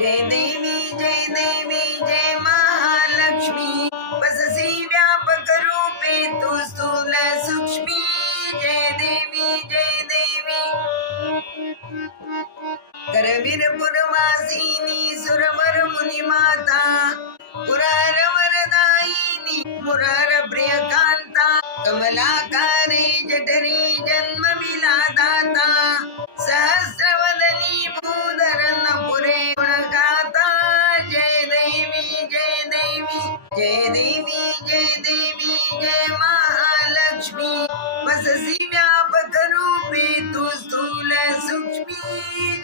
जय देवी जय देवी, जय महालक्ष्मी। बससी व्यापक रूपे तू स्थूल सूक्ष्मी। जय देवी जय देवी। करवीर पुरवासिनी, सुरवर मुनी माता। पुरार वरदायिनी, मुरार प्रिय कांता कमलाकारे जठरी देवी जय देवी जय महालक्ष्मी। वससी व्यापक रूपे तू स्थूल सूक्ष्मी।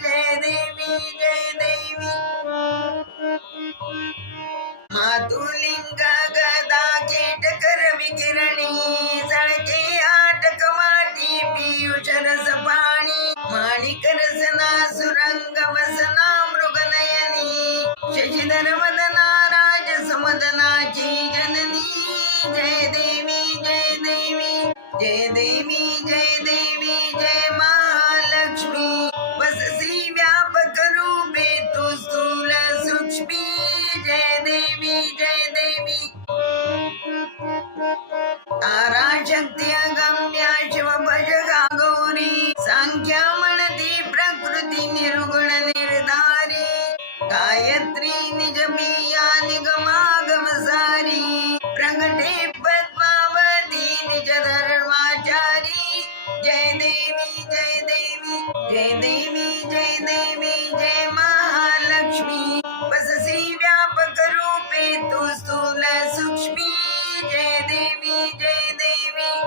जय देवी जय देवी। मातुलिंग गदा कीटकर विकिरणी सळके आटक माटी पियुष रस पाणी माणिक रसना सुरंग वसना मृगनयनी, शशिधर जय देवी जय महालक्ष्मी वससी व्यापक रूपे तू स्थूल सूक्ष्मी। जय देवी जय देवी। तारा शक्ती जय देवी जय देवी, जय महालक्ष्मी। व्यापक रूपे सूक्ष्मी। जय देवी जय देवी।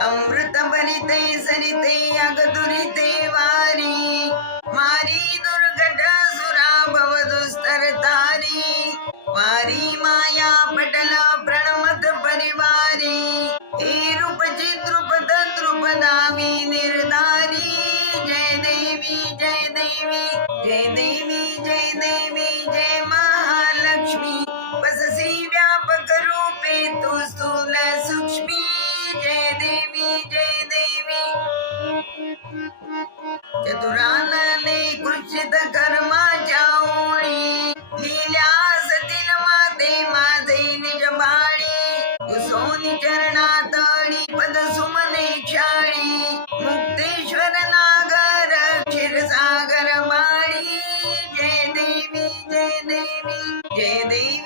अमृत भरिते, सरिते अगदुरिते वारी। मारी दुर्घट सुरा भव दुस्तर तारी। वारी माया पटल प्रणमत देवी, जय देवी, जय महालक्ष्मी। वससि व्यापकरूपे तु स्थूल सूक्ष्मी। जय देवी जय देवी। चतुरानने कृषित कर्मा जाऊणी लील्या सतील माते माझे निज सोनी चरणा चरणातळी पद सुमन Jay.